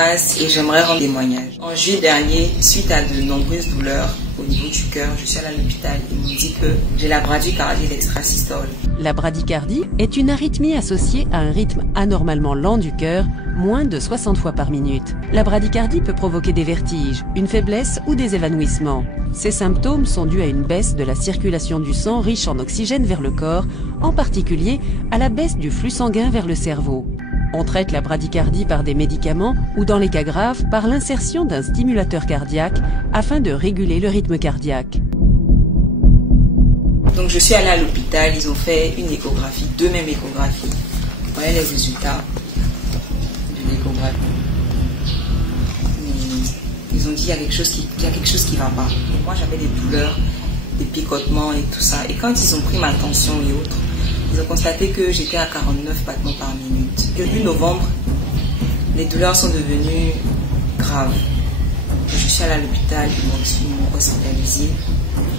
grâce et j'aimerais rendre témoignage. En juillet dernier, suite à de nombreuses douleurs au niveau du cœur, je suis allée à l'hôpital et ils m'ont dit que j'ai la bradycardie et l'extrasystole. La bradycardie est une arythmie associée à un rythme anormalement lent du cœur, moins de 60 fois par minute. La bradycardie peut provoquer des vertiges, une faiblesse ou des évanouissements. Ces symptômes sont dus à une baisse de la circulation du sang riche en oxygène vers le corps, en particulier à la baisse du flux sanguin vers le cerveau. On traite la bradycardie par des médicaments ou, dans les cas graves, par l'insertion d'un stimulateur cardiaque afin de réguler le rythme cardiaque. Donc je suis allée à l'hôpital, ils ont fait une échographie, deux mêmes échographies. Voilà les résultats de l'échographie. Ils ont dit qu'il y a quelque chose qui ne va pas. Et moi j'avais des douleurs, des picotements et tout ça. Et quand ils ont pris ma tension et autres, ils ont constaté que j'étais à 49 battements par minute. Début novembre, les douleurs sont devenues graves. Je suis allée à l'hôpital, ils m'ont hospitalisée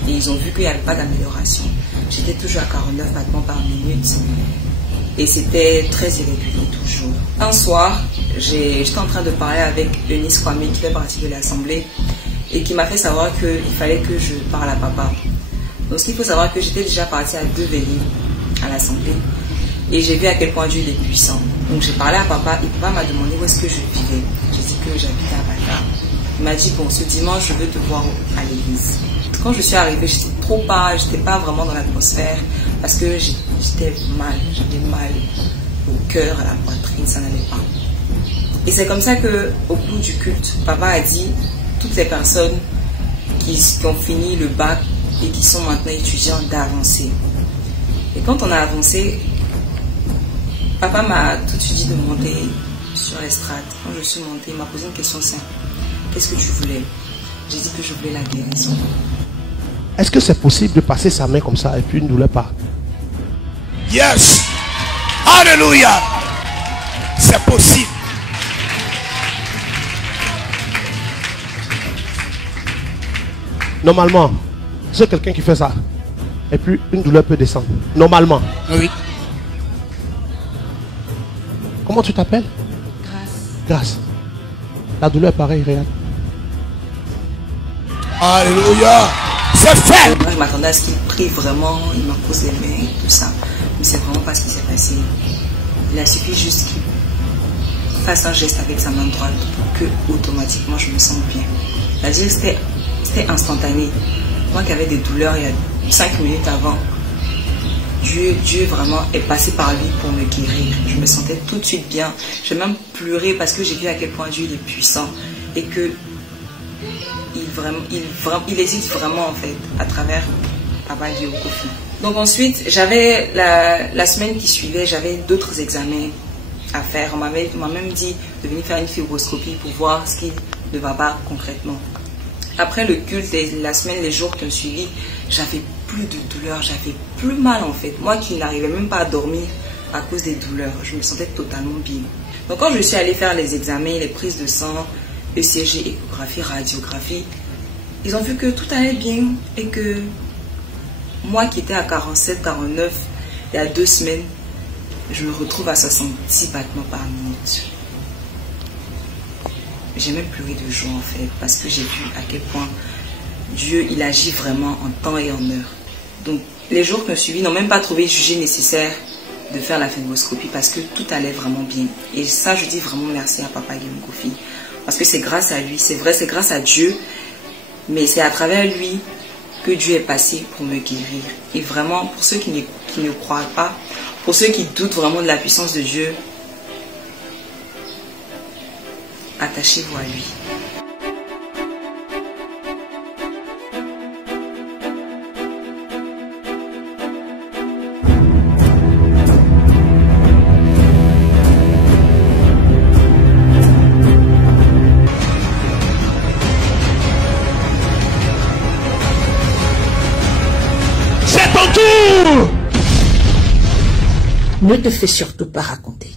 et ils ont vu qu'il n'y avait pas d'amélioration. J'étais toujours à 49 battements par minute et c'était très irrégulier toujours. Un soir, j'étais en train de parler avec Eunice Kwame qui fait partie de l'Assemblée et qui m'a fait savoir qu'il fallait que je parle à papa. Donc ce qu'il faut savoir, que j'étais déjà partie à 2 veillées à l'Assemblée et j'ai vu à quel point Dieu est puissant. Donc j'ai parlé à papa et papa m'a demandé où est-ce que je vivais. J'ai dit que j'habitais à Bata. Il m'a dit bon, ce dimanche je veux te voir à l'église. Quand je suis arrivée, j'étais trop pâle, j'étais pas vraiment dans l'atmosphère parce que j'étais mal, j'avais mal au cœur, à la poitrine, ça n'allait pas. Et c'est comme ça que au bout du culte, papa a dit toutes les personnes qui ont fini le bac et qui sont maintenant étudiants d'avancer. Et quand on a avancé, papa m'a tout de suite dit de monter sur l'estrade. Quand je suis montée, il m'a posé une question simple. Qu'est-ce que tu voulais? J'ai dit que je voulais la guérison. Est-ce que c'est possible de passer sa main comme ça et puis une douleur part? Yes! Alléluia! C'est possible. Normalement, c'est quelqu'un qui fait ça. Et puis une douleur peut descendre. Normalement. Oui. Comment tu t'appelles? Grâce. Grâce. La douleur est pareille, regarde. Alléluia! C'est fait! Moi, je m'attendais à ce qu'il prie vraiment, il m'impose les mains et tout ça. Mais c'est vraiment pas ce qui s'est passé. Il a suffi juste qu'il fasse un geste avec sa main droite pour que automatiquement je me sente bien. C'est-à-dire que c'était instantané. Moi qui avais des douleurs il y a 5 minutes avant, Dieu vraiment est passé par lui pour me guérir. Je me sentais tout de suite bien. J'ai même pleuré parce que j'ai vu à quel point Dieu est puissant et que il existe vraiment en fait à travers Papa Guillaume Kofi. Donc ensuite, j'avais la semaine qui suivait, j'avais d'autres examens à faire. On m'a même dit de venir faire une fibroscopie pour voir ce qui ne va pas concrètement. Après le culte et la semaine, les jours qui ont suivi, j'avais plus de douleur, j'avais plus mal en fait. Moi qui n'arrivais même pas à dormir à cause des douleurs, je me sentais totalement bien. Donc quand je suis allée faire les examens, les prises de sang, ECG, échographie, radiographie, ils ont vu que tout allait bien et que moi qui étais à 47, 49, il y a 2 semaines, je me retrouve à 66 battements par minute. J'ai même pleuré de joie en fait, parce que j'ai vu à quel point Dieu, il agit vraiment en temps et en heure. Donc les jours qui ont suivi n'ont même pas trouvé jugé nécessaire de faire la fibroscopie parce que tout allait vraiment bien. Et ça, je dis vraiment merci à Papa Guillaume Kofi, parce que c'est grâce à lui, c'est vrai, c'est grâce à Dieu, mais c'est à travers lui que Dieu est passé pour me guérir. Et vraiment, pour ceux qui ne croient pas, pour ceux qui doutent vraiment de la puissance de Dieu, attachez-vous à lui. Ne te fais surtout pas raconter.